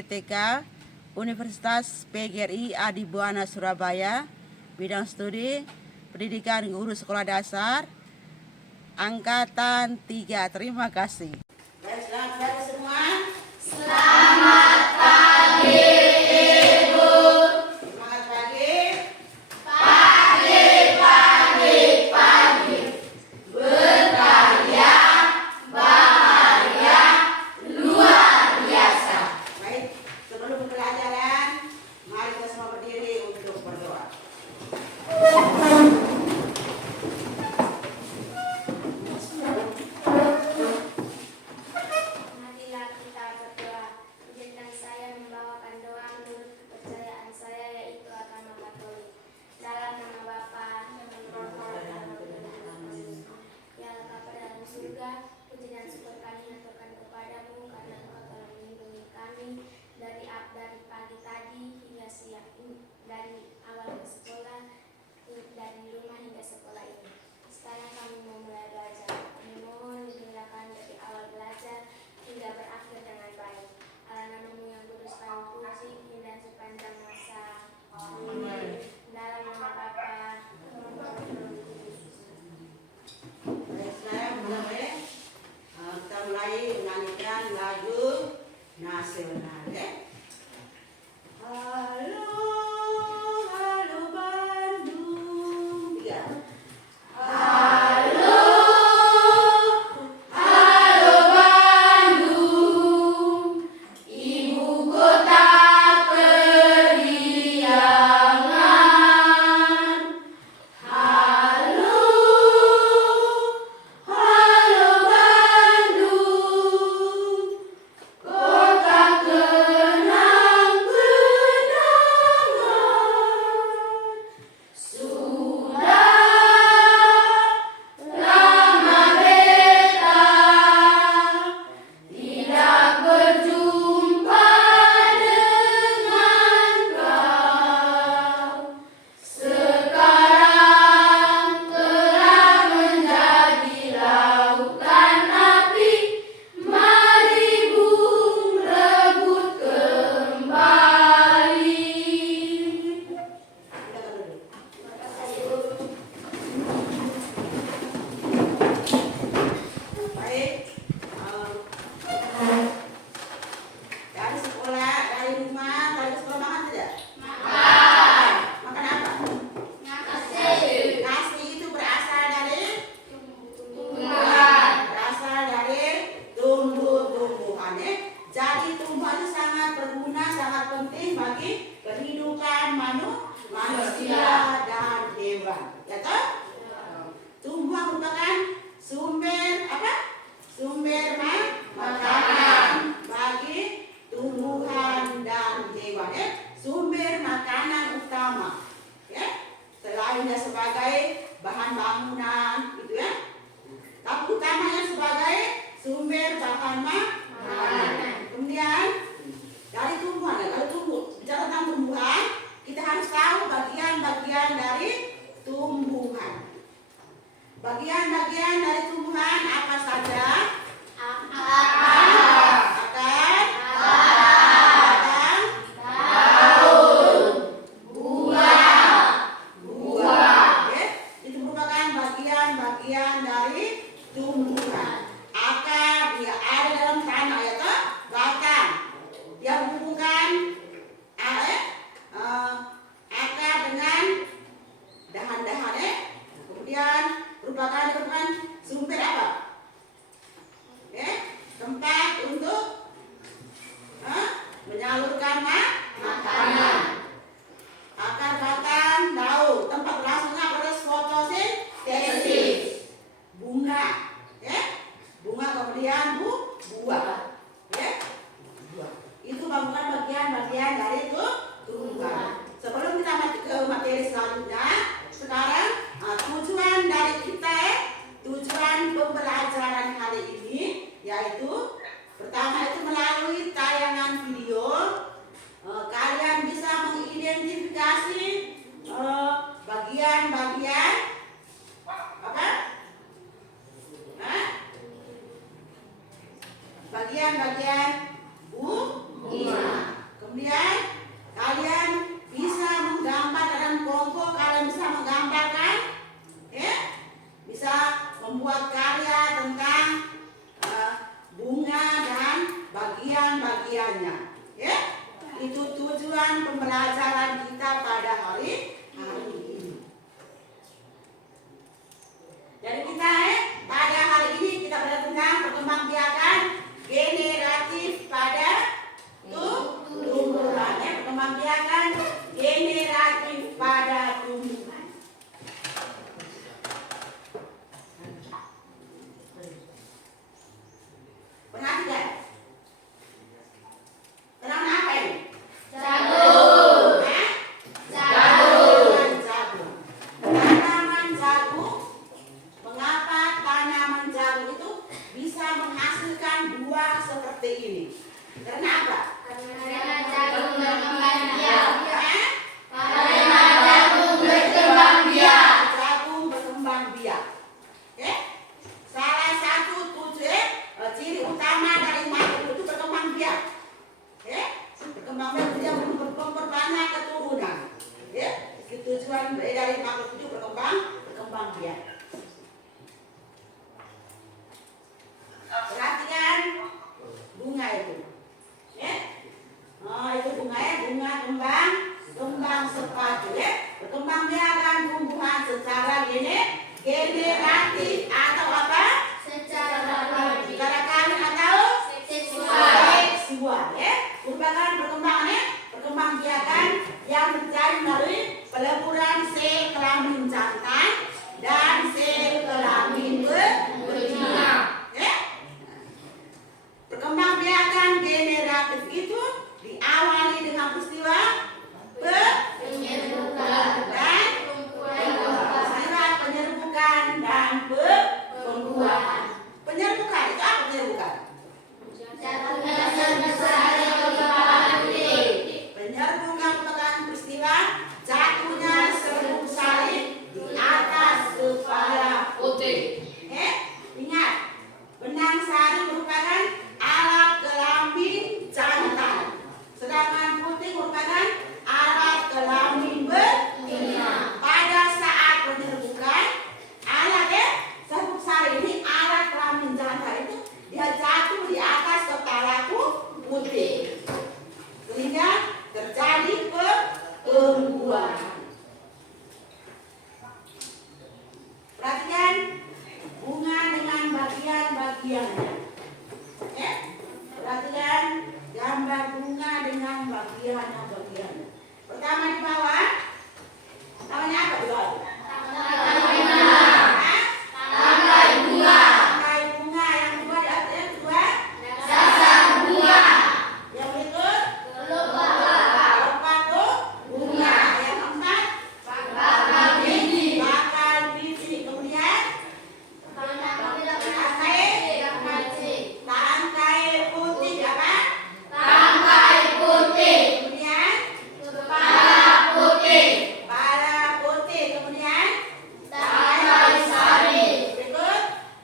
PTK Universitas PGRI Adi Buana Surabaya, bidang studi pendidikan guru sekolah dasar angkatan 3. Terima kasih. Selamat pagi semua. Selamat pagi Ibu. Semangat pagi. Pagi. Berkarya, bahagia, luar biasa. Baik, sebelum pelajaran, mari kita semua berdiri untuk berdoa. Marilah kita berdoa. Izinkan saya membawakan doa menurut kepercayaan saya, yaitu agama Katolik. Dalam nama Bapa dan Roh Kudus. Ya Bapa dalam surga, puji dan syukur kami aturkan kepadamu karena Engkau telah melindungi kami dari pagi tadi hingga siang ini, dari awal ke sekolah, dari rumah hingga sekolah ini. Sekarang kami mau mulai belajar. Kami mohon dimudahkan dari awal belajar hingga berakhir dengan baik. Allah namamu yang kudus kami puji hingga sepanjang masa. Amin. Dalam nama Bapa dan Roh Kudus. Baik, sekarang kita mulai menyanyikan lagu nasional. Halo, halo Bandung. Ya. Halo Bandung, ibu kota periangan. Halo Bandung, kota kenang-kenangan. Sudah lama beta tidak berjumpa dengan kau. Sekarang telah menjadi lautan api, mari bung rebut kembali. Baik, dari sekolah, dari rumah, dari sekolah makan tidak? Makan. Makan apa? Nasi. Nasi itu berasal dari Tumbuhan. berasal dari tumbuh-tumbuhan. Jadi tumbuhan itu sangat berguna, sangat penting bagi kehidupan manusia dan hewan. Ya toh? Tumbuhan merupakan sumber apa? Sumber makanan bagi tumbuhan dan hewan. Sumber makanan utama. Ya, selain dia sebagai bahan bangunan, gitu ya. Tapi utamanya sebagai sumber bahan makanan. Kemudian dari tumbuhan, kalau bicara tentang tumbuhan, kita harus tahu bagian-bagian dari tumbuhan. Bagian-bagian dari tumbuhan apa saja? Akar, batang, buah. Ya, itu merupakan bagian-bagian dari tumbuhan. Akar dia ada dalam tanah, ya toh? Batang dia menghubungkan akar dengan dahan-dahan. Kemudian merupakan sumber apa? Tempat untuk menyalurkan makanan. Akar, batang, daun, tempat berlangsungnya proses fotosintesis. Bunga, bunga kemudian buah, buah. Itu merupakan bagian-bagian dari itu tumbuhan. Sebelum kita ke materi selanjutnya, sekarang tujuan dari kita, tujuan pembelajaran hari ini, yaitu pertama itu melalui tayangan video kalian bisa mengidentifikasi bagian-bagian apa? Bagian-bagian bunga. tujuan pembelajaran kita pada hari ini. Jadi kita pada hari ini kita belajar tentang perkembangbiakan generatif pada tumbuhan. Perkembangbiakan generatif pada tumbuhan. Perhatikan. Tanaman apa ini? Jagung. Jagung. Tanaman jagung. Mengapa tanaman jagung itu bisa menghasilkan buah seperti ini? Karena apa? Karena jagung berkembang biak. Karena jagung berkembang biak. jagung berkembang biak. Oke? Salah satu ciri utama dari makhluk itu berkembang biak. Oke? Berkembang biak dia memperbanyak keturunan. Oke? Tujuan dari makhluk itu berkembang biak. Perhatikan bunga itu. Ya. Oh, itu bunga kembang sepatu ya. Berkembang biakan tumbuhan secara generatif atau apa? Secara Kawin atau seksual ya. Merupakan berkembang biakan yang terjadi melalui peleburan sel kelamin jantan dan sel kelamin betina. Ya. Perkembangbiakan generatif itu diawali dengan peristiwa penyerbukan dan pembuahan. Penyerbukan itu apa penyerbukan? Penyerbukan merupakan peristiwa jatuhnya serbuk salin di atas kepala putih. Ingat, benang sari merupakan alat kelamin jantan, sedangkan putih merupakan alat kelamin betina. Pada saat penyerbukan, serbuk sari ini alat kelamin jantan itu dia jatuh di atas kepala putih, sehingga terjadi pembuahan. Perhatikan bunga dengan bagian-bagiannya. Ya. Perhatikan gambar bunga dengan bagian-bagiannya. Pertama di bawah, namanya apa di bawah? Tangkai bunga. Yang kedua di atas yang kedua? Dasar bunga. Yang berikut? Kelopak bunga. Yang keempat? bakal biji. Kemudian tangkai putih apa? Tangkai putih. Kemudian Kepala putih. kepala putih. Kemudian Tangkai sari. berikut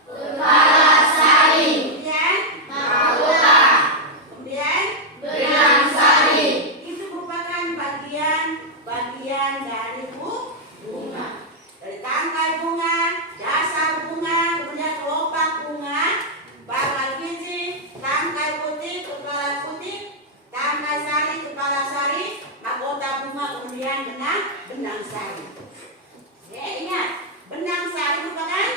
Kepala sari. kemudian Mahkota. kemudian Benang sari. itu merupakan bagian dari bunga. Dari tangkai bunga, dasar bunga, kemudian kelopak bunga, bakal biji, tangkai putih, kepala putih, tangkai sari, kepala sari, mahkota bunga, kemudian benang sari. Ya, ingat, benang sari merupakan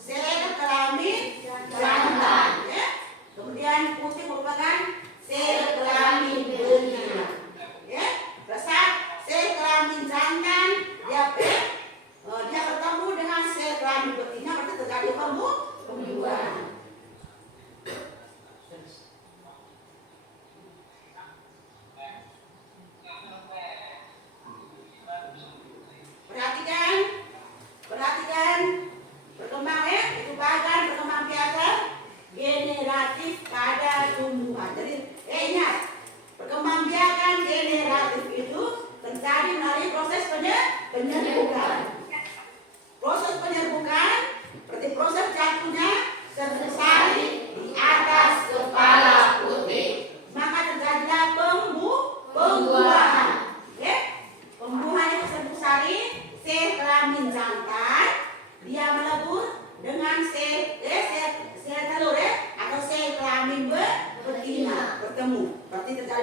sel kelamin jantan. Ya. Kemudian putih merupakan sel kelamin betina. Ya, saat sel kelamin jantan dia bertemu dengan sel kelamin betina, berarti terjadi pembuahan.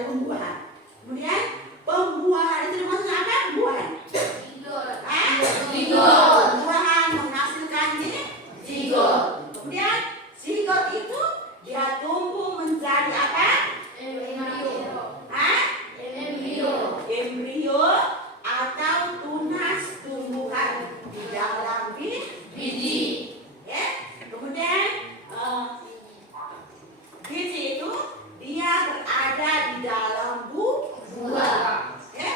pembuahan. Kemudian pembuahan itu maksudnya apa? Pembuahan. Pembuahan menghasilkan zigot. Kemudian zigot itu dia tumbuh menjadi apa? Embrio atau tunas tumbuhan di dalam biji. Ya. Kemudian biji itu dia berada di dalam buah. Ya.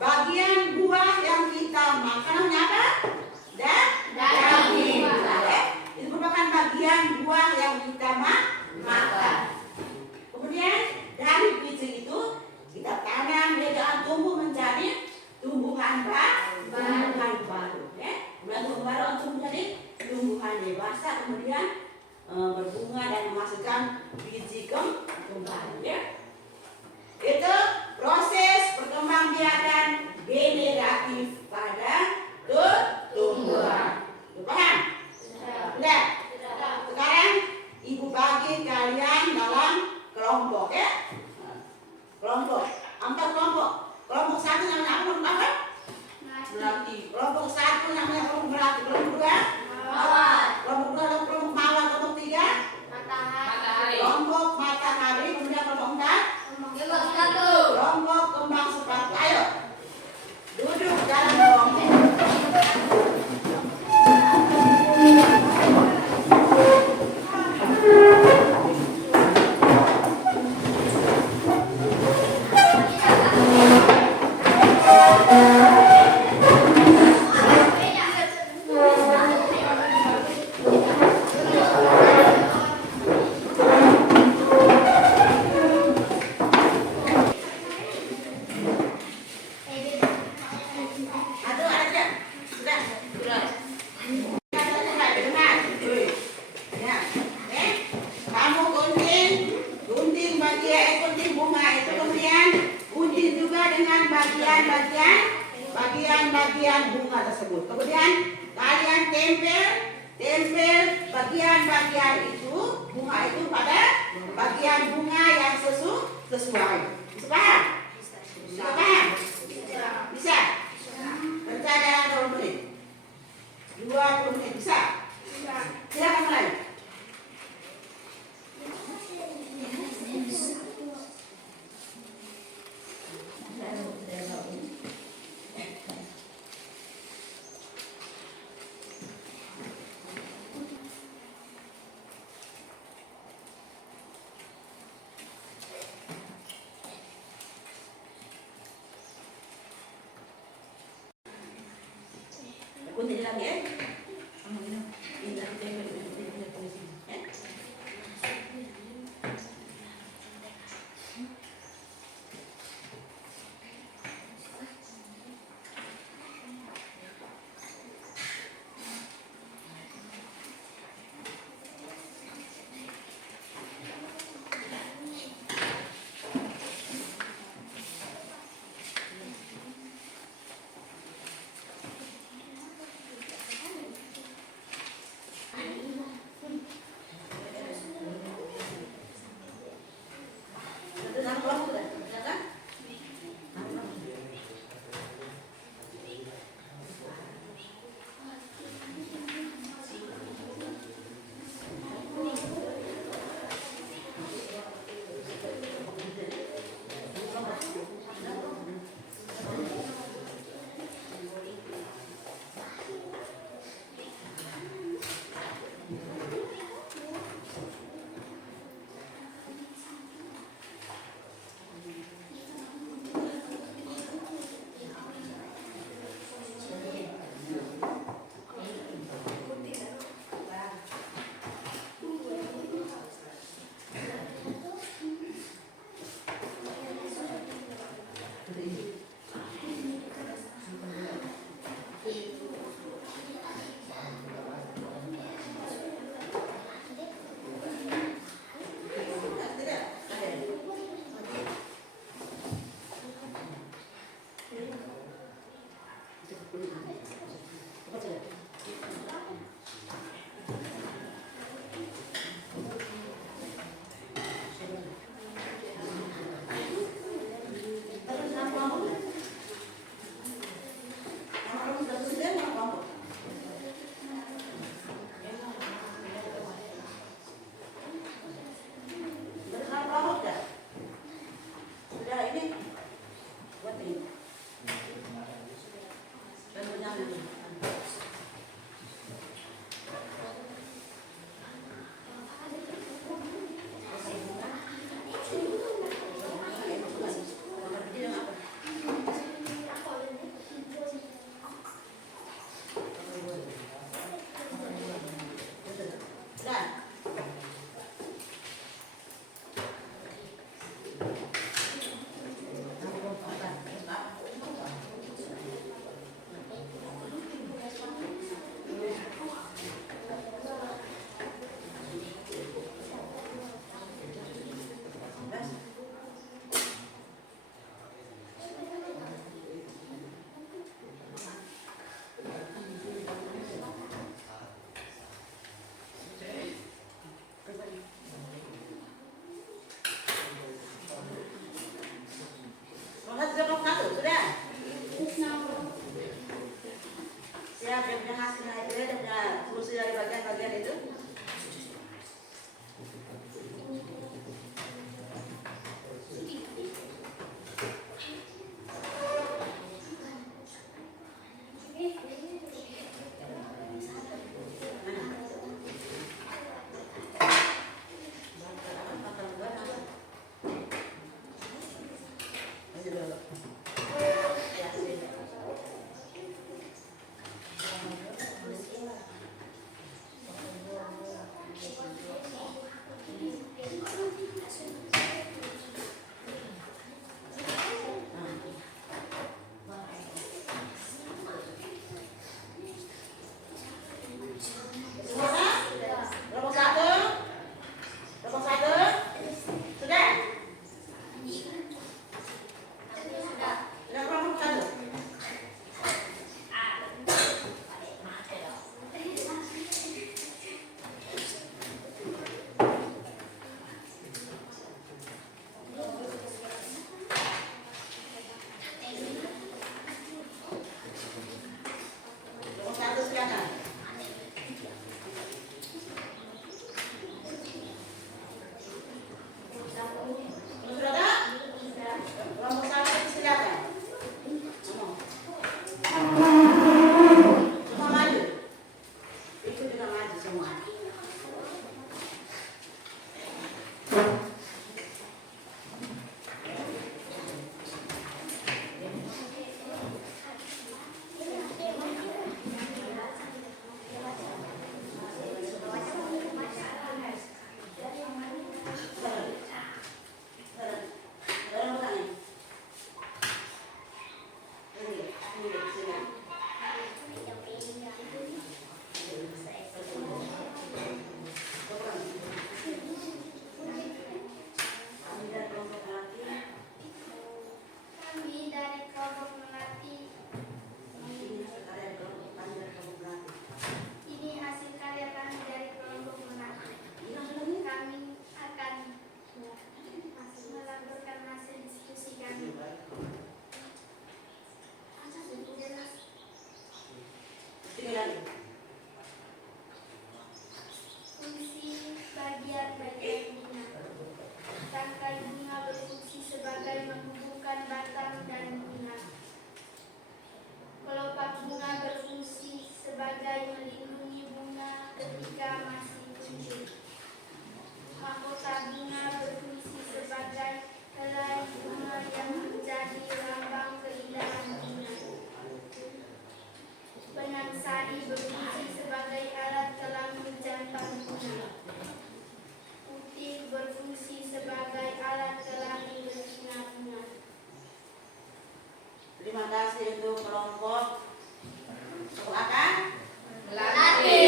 Bagian buah yang kita makan namanya apa? Daging. Ya. Itu merupakan bagian buah yang kita makan. Kemudian dari biji itu kita tanam, dia akan tumbuh menjadi tumbuhan baru. Ya. Kemudian tumbuhan baru tumbuh menjadi tumbuhan dewasa, kemudian berbunga dan menghasilkan biji kembali. Ya. Itu proses perkembangbiakan generatif pada tumbuhan. Paham? Sudah? Sekarang ibu bagi kalian dalam kelompok, ya. Kelompok, 4 kelompok. Kelompok 1 namanya apa? Kelompok apa? Melati. Kelompok 1 namanya kelompok melati. Kelompok 2? Mawar. Kelompok 2 adalah kelompok mawar. Kelompok 3? Matahari. Kelompok matahari. Kemudian kelompok 4? Kelompok kembang sepatu. Ayo, duduk dalam kelompok. Bagian bunga tersebut. Kemudian kalian tempel bagian-bagian itu bunga itu pada bagian bunga yang sesuai. Bisa paham? Bisa paham? Bisa? Percaya dalam 20 menit. 20 menit bisa? Silakan mulai. Kunci lagi ya. Terima kasih untuk kelompok apa? Melati.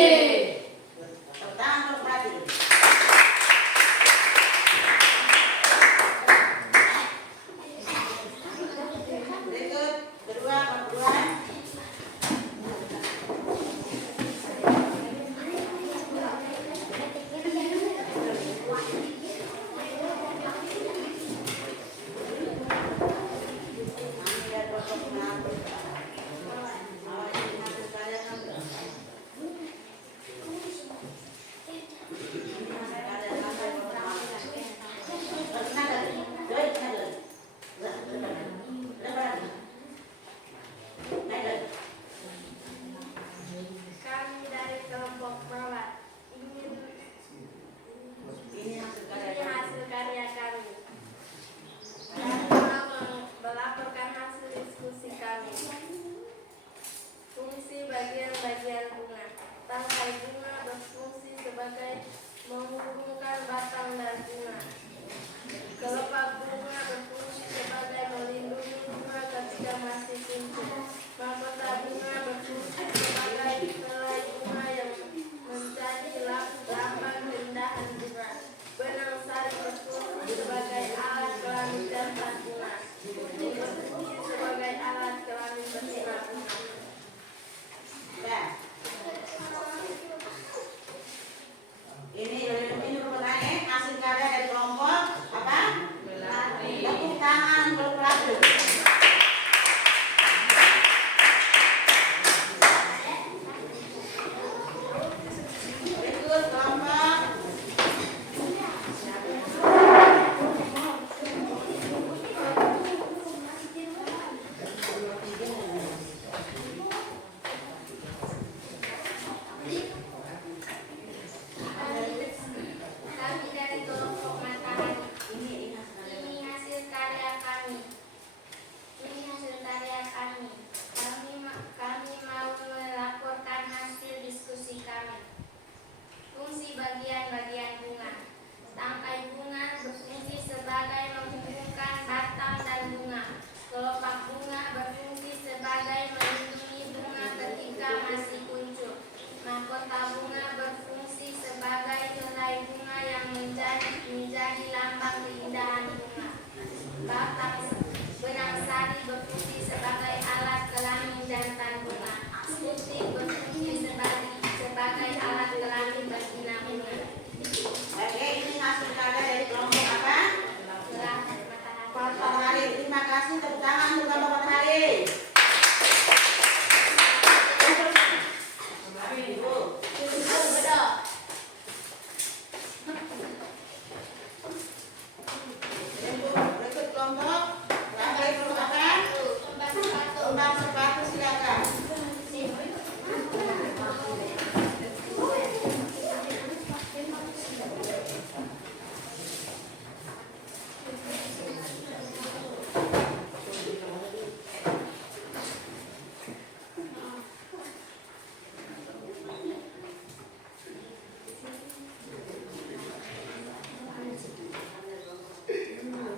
Tepuk tangan untuk Melati. Berikut kedua perempuan. Kami dari kelompok perawat ingin Ini hasil ini karya. hasil karya kami. Kami mau melaporkan hasil diskusi kami. Fungsi bagian-bagian bunga. Tangkai bunga berfungsi sebagai menghubungkan batang dan bunga. Kelopak bunga berfungsi sebagai melindungi bunga ketika masih kuncup. Mahkota bunga berfungsi sebagai helai bunga yang menjadi lambang keindahan bunga. Benang sari berfungsi sebagai alat kelamin jantan bunga. Gunting berfungsi sebagai alat kelamin betina bunga. Ya. Ini merupakan hasil karya dari kelompok apa? Melati. Tepuk tangan untuk Melati. Berikut kelompok Kami dari kelompok matahari. ini Ini hasil karya kami. Ini hasil karya kami. Kami mau melaporkan hasil diskusi kami. Fungsi bagian-bagian bunga. Tangkai bunga berfungsi sebagai menghubungkan batang dan bunga. Kelopak bunga berfungsi sebagai melindungi bunga ketika masih kuncup. Mahkota bunga berfungsi sebagai helai bunga yang menjadi lambang keindahan bunga. Benang sari berfungsi sebagai alat kelamin jantan bunga. Gunting berfungsi sebagai alat kelamin betina bunga. Oke, ini hasil karya dari kelompok apa? Matahari. Terima kasih, tepuk tangan untuk kelompok Matahari. Berikut kelompok Matahari merupakan kembang sepatu, silakan.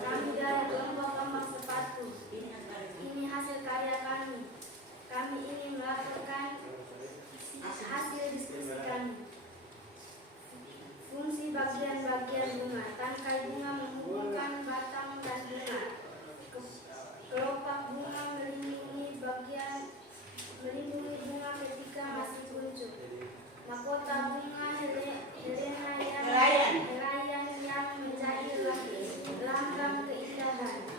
Kami dari kelompok kembang sepatu. Ini hasil karya kami. Kami ingin melaporkan hasil diskusi kami. Fungsi bagian-bagian bunga. Tangkai bunga menghubungkan batang dan bunga. Kelopak bunga melindungi bunga ketika masih kuncup. Mahkota bunga helaian yang menjadi lambang keindahan.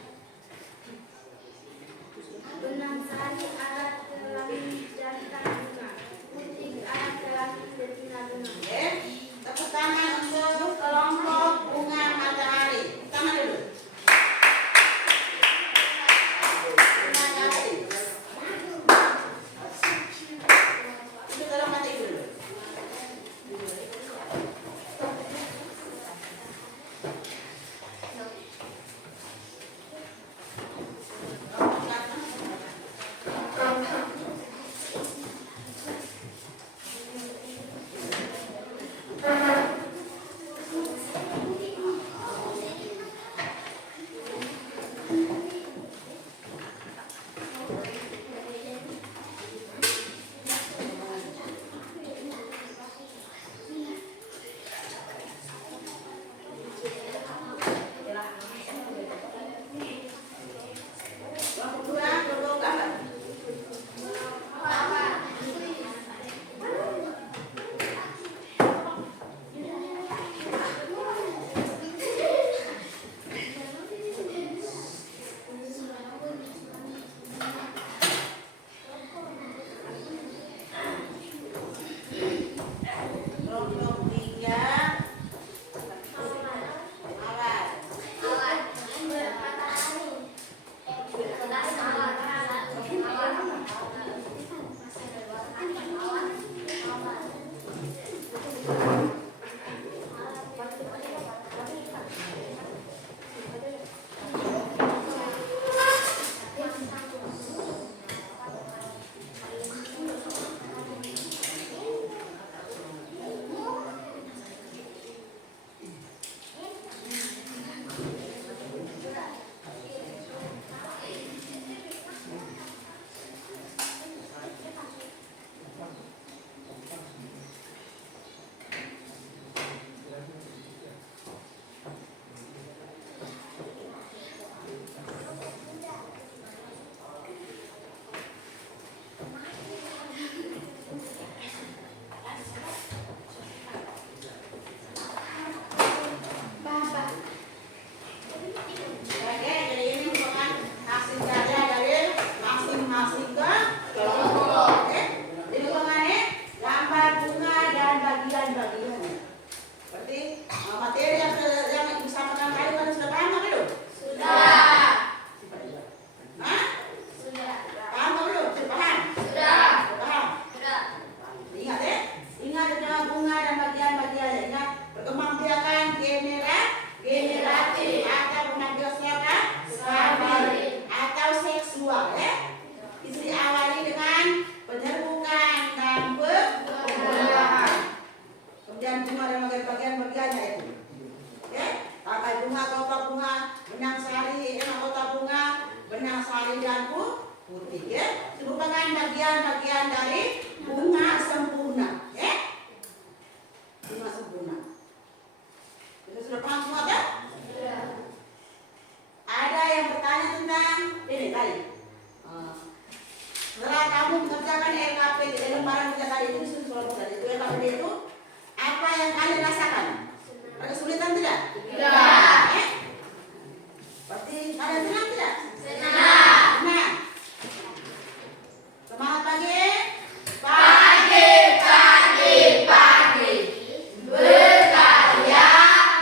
Benang sari alat kelamin jantan bunga. Gunting alat kelamin betina bunga. Oke, tepuk tangan untuk kelompok bunga matahari. Tangan dulu. Terima kasih. Itu tolong mati dulu. lain dan putih ya. Itu merupakan bagian-bagian dari bunga sempurna ya. Bunga sempurna. Kita sudah paham semua kan? Ada yang bertanya tentang ini tadi. Setelah kamu mengerjakan LKP di lembaran kita tadi itu itu LKP itu apa yang kalian rasakan? Ada kesulitan tidak? Tidak. Pasti kalian senang tidak? Senang. Senang. Semangat pagi. Pagi. Berkarya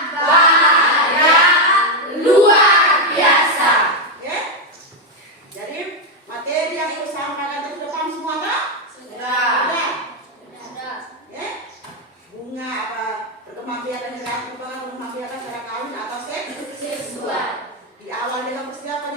barang luar biasa. Ya. Jadi materi yang ibu sampaikan tadi sudah paham semua tak? Sudah. Sudah. Ya. Bunga apa perkembangbiakan yang merupakan perkembangbiakan secara kawin atau seksual. Di awal dengan persiapan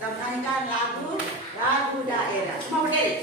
Kita menyanyikan lagu daerah. Semua berdiri.